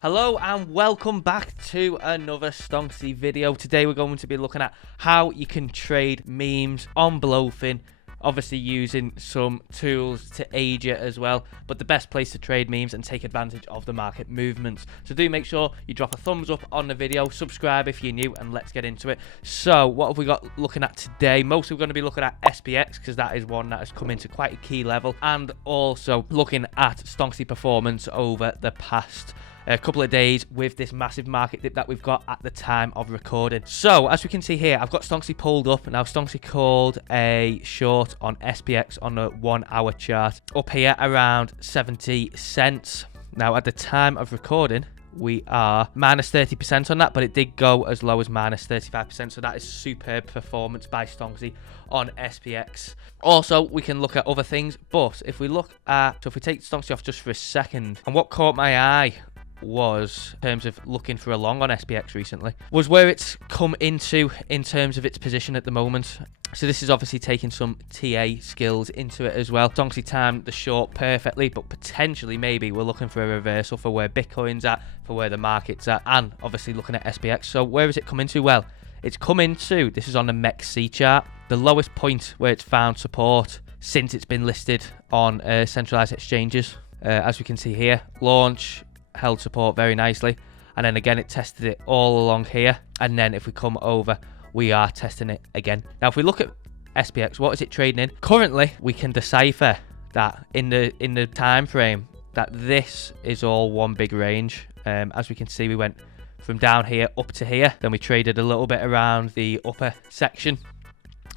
Hello and welcome back to another Stonksy video. Today we're going to be looking at how you can trade memes on BloFin, obviously using some tools to aid you as well, but the best place to trade memes and take advantage of the market movements. So do make sure you drop a thumbs up on the video, subscribe if you're new, and let's get into it. So what have we got looking at today? Mostly we're going to be looking at SPX because that is one that has come into quite a key level, and also looking at Stonksy performance over the past a couple of days with this massive market dip that we've got at the time of recording. So as we can see here, I've got Stonksy pulled up. Now Stonksy called a short on SPX on the 1 hour chart up here around 70 cents. Now at the time of recording, we are minus 30% on that, but it did go as low as minus 35%. So that is superb performance by Stonksy on SPX. Also, we can look at other things, but if we look at, so if we take Stonksy off just for a second, and what caught my eye was, in terms of looking for a long on SPX recently, was where it's come into in terms of its position at the moment. So this is obviously taking some TA skills into it as well. Stonksy timed the short perfectly, but potentially maybe we're looking for a reversal for where Bitcoin's at, for where the market's at, and obviously looking at SPX. So where has it come into? Well, it's come into, this is on the MEXC chart, the lowest point where it's found support since it's been listed on centralized exchanges. As we can see here, launch held support very nicely, and then again it tested it all along here, and then if we come over, we are testing it again. Now if we look at SPX, what is it trading in? Currently we can decipher that in the time frame that this is all one big range. As we can see, we went from down here up to here, then we traded a little bit around the upper section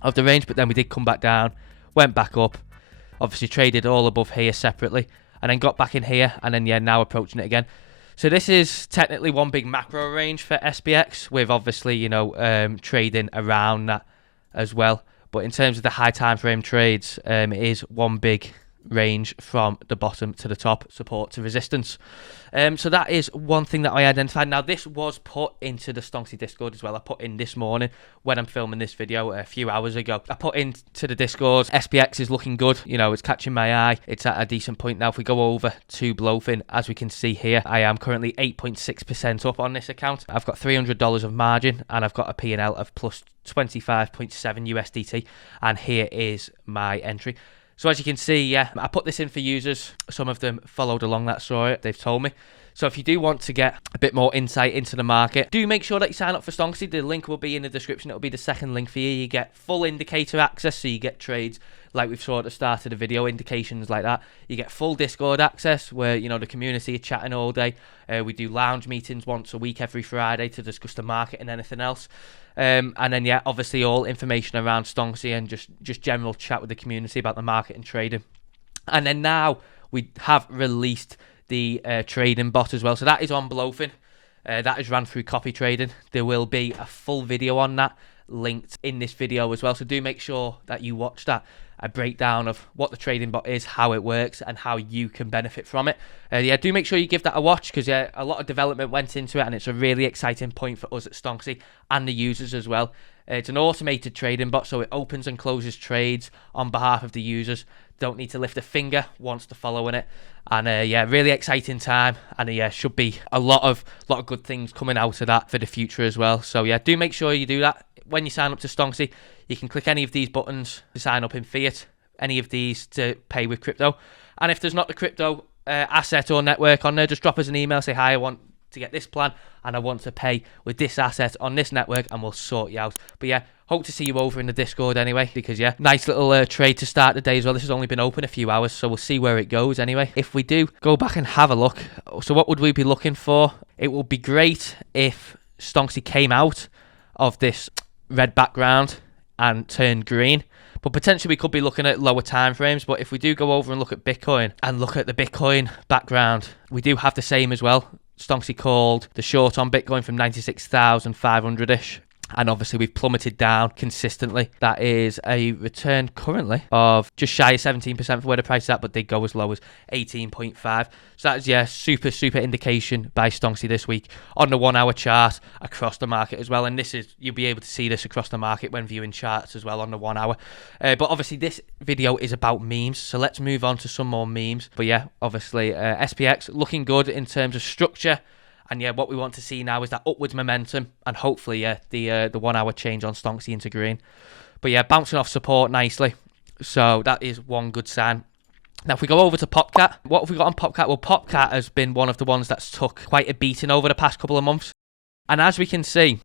of the range, but then we did come back down, went back up, obviously traded all above here separately, and then got back in here, and then, yeah, now approaching it again. So this is technically one big macro range for SPX, with obviously, you know, trading around that as well. But in terms of the high time frame trades, it is one big range from the bottom to the top, support to resistance. So that is one thing that I identified. Now this was put into the Stonksy Discord as well. I put in this morning when I'm filming this video a few hours ago. I put into the Discord, SPX is looking good, you know, it's catching my eye, it's at a decent point. Now if we go over to BloFin, as we can see here, I am currently 8.6% up on this account. I've got $300 of margin, and I've got a P&L of plus 25.7 USDT, and here is my entry. So as you can see, yeah, I put this in for users. Some of them followed along that story, they've told me. So if you do want to get a bit more insight into the market, do make sure that you sign up for Stonksy. The link will be in the description. It'll be the second link for you. You get full indicator access, so you get trades like we've saw at the start of the video, indications like that. You get full Discord access where, you know, the community are chatting all day. We do lounge meetings once a week every Friday to discuss the market and anything else. And then, yeah, obviously all information around Stonksy and just general chat with the community about the market and trading. And then now we have released the trading bot as well. So that is on BloFin. That is ran through copy trading. There will be a full video on that linked in this video as well. So do make sure that you watch that. A breakdown of what the trading bot is, how it works, and how you can benefit from it. Yeah, do make sure you give that a watch, because yeah, a lot of development went into it, and it's a really exciting point for us at Stonksy and the users as well. It's an automated trading bot, so it opens and closes trades on behalf of the users. Don't need to lift a finger once they're following it. And yeah, really exciting time, and yeah, should be a lot of good things coming out of that for the future as well. So yeah, do make sure you do that. When you sign up to Stonksy, you can click any of these buttons to sign up in fiat, any of these to pay with crypto. And if there's not the crypto asset or network on there, just drop us an email, say, hi, I want to get this plan and I want to pay with this asset on this network, and we'll sort you out. But yeah, hope to see you over in the Discord anyway, because yeah, nice little trade to start the day as well. This has only been open a few hours, so we'll see where it goes anyway. If we do go back and have a look, so what would we be looking for? It would be great if Stonksy came out of this red background and turned green, but potentially we could be looking at lower time frames. But if we do go over and look at Bitcoin and look at the Bitcoin background, we do have the same as well. Stonksy called the short on Bitcoin from 96,500-ish, and obviously we've plummeted down consistently. That is a return currently of just shy of 17% for where the price is at, but they go as low as 18.5. So that's, yeah, super indication by Stonksy this week on the 1 hour chart across the market as well. And this is, you'll be able to see this across the market when viewing charts as well on the 1 hour. But obviously this video is about memes, so let's move on to some more memes. But yeah, obviously SPX looking good in terms of structure And yeah, what we want to see now is that upwards momentum, and hopefully, yeah, the 1 hour change on Stonksy into green. But yeah, bouncing off support nicely. So that is one good sign. Now, if we go over to Popcat, what have we got on Popcat? Well, Popcat has been one of the ones that's took quite a beating over the past couple of months. And as we can see,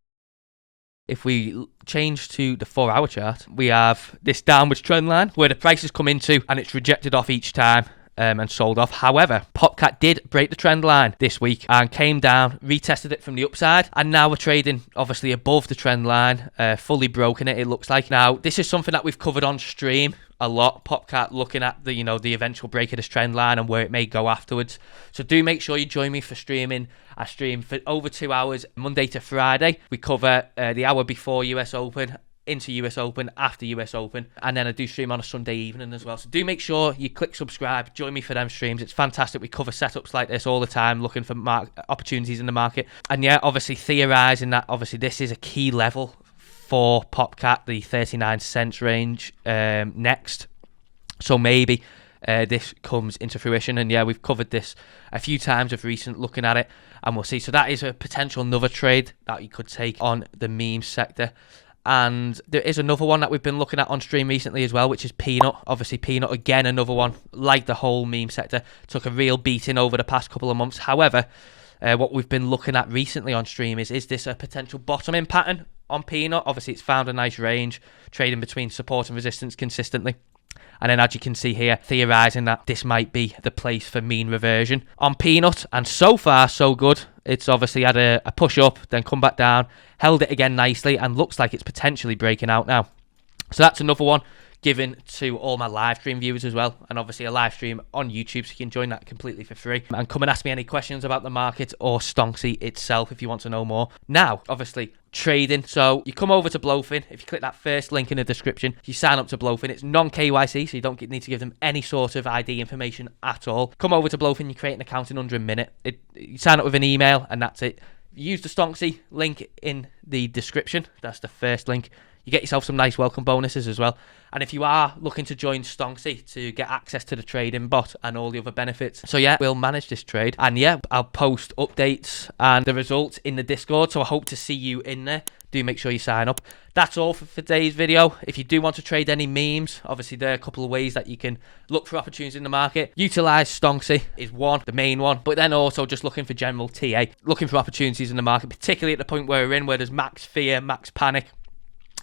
if we change to the 4 hour chart, we have this downwards trend line where the price has come into and it's rejected off each time and sold off. However, Popcat did break the trend line this week and came down, retested it from the upside, and now we're trading obviously above the trend line, fully broken it looks like. Now, this is something that we've covered on stream a lot, Popcat, looking at the the eventual break of this trend line and where it may go afterwards. So do make sure you join me for streaming. I stream for over 2 hours, Monday to Friday. We cover the hour before US Open, into US Open, after US Open, and then I do stream on a Sunday evening as well. So do make sure you click subscribe, join me for them streams. It's fantastic. We cover setups like this all the time, looking for opportunities in the market. And yeah, obviously theorizing that obviously this is a key level for Popcat, the 39 cents range next. So maybe this comes into fruition. And yeah, we've covered this a few times of recent, looking at it, and we'll see. So that is a potential another trade that you could take on the meme sector. And there is another one that we've been looking at on stream recently as well, which is Peanut. Obviously, Peanut, again, another one, like the whole meme sector, took a real beating over the past couple of months. However, what we've been looking at recently on stream is this a potential bottoming pattern on Peanut? Obviously, it's found a nice range, trading between support and resistance consistently. And then, as you can see here, theorizing that this might be the place for mean reversion on Peanut. And so far, so good. It's obviously had a push up, then come back down, held it again nicely, and looks like it's potentially breaking out now. So that's another one given to all my live stream viewers as well, and obviously a live stream on YouTube, so you can join that completely for free and come and ask me any questions about the market or Stonksy itself if you want to know more. Now, obviously, trading. So you come over to BloFin. If you click that first link in the description, you sign up to BloFin. It's non-KYC, so you don't need to give them any sort of ID information at all. Come over to BloFin, you create an account in under a minute. You sign up with an email, and that's it. Use the Stonksy link in the description. That's the first link. You get yourself some nice welcome bonuses as well. And if you are looking to join Stonksy to get access to the trading bot and all the other benefits, so yeah, we'll manage this trade. And yeah, I'll post updates and the results in the Discord, so I hope to see you in there. Do make sure you sign up. That's all for today's video. If you do want to trade any memes, obviously there are a couple of ways that you can look for opportunities in the market. Utilize Stonksy is one, the main one, but then also just looking for general TA, looking for opportunities in the market, particularly at the point where we're in, where there's max fear, max panic,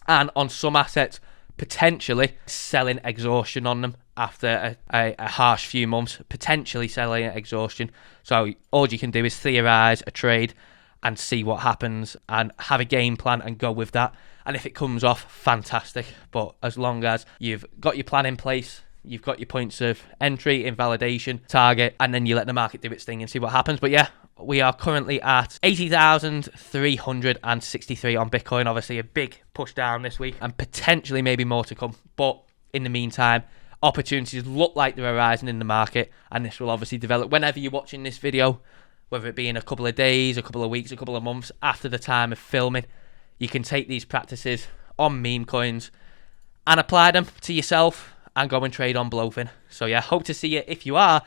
and on some assets, potentially selling exhaustion on them after a harsh few months, potentially selling exhaustion. So all you can do is theorize a trade and see what happens and have a game plan and go with that. And if it comes off, fantastic. But as long as you've got your plan in place, you've got your points of entry, invalidation, target, and then you let the market do its thing and see what happens. But yeah, we are currently at 80,363 on Bitcoin. Obviously a big push down this week and potentially maybe more to come. But in the meantime, opportunities look like they're arising in the market, and this will obviously develop whenever you're watching this video, whether it be in a couple of days, a couple of weeks, a couple of months after the time of filming. You can take these practices on Memecoins and apply them to yourself and go and trade on BloFin. So yeah, hope to see you if you are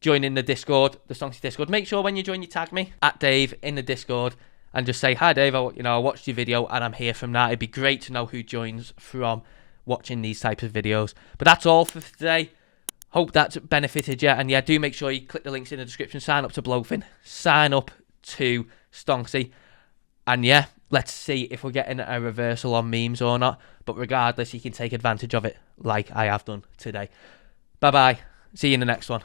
joining the Discord, the Stonksy Discord. Make sure when you join, you tag me at Dave in the Discord and just say, hi Dave, I watched your video and I'm here from that. It'd be great to know who joins from watching these types of videos. But that's all for today. Hope that's benefited you. And yeah, do make sure you click the links in the description, sign up to BloFin, sign up to Stonksy. And yeah, let's see if we're getting a reversal on memes or not. But regardless, you can take advantage of it like I have done today. Bye-bye. See you in the next one.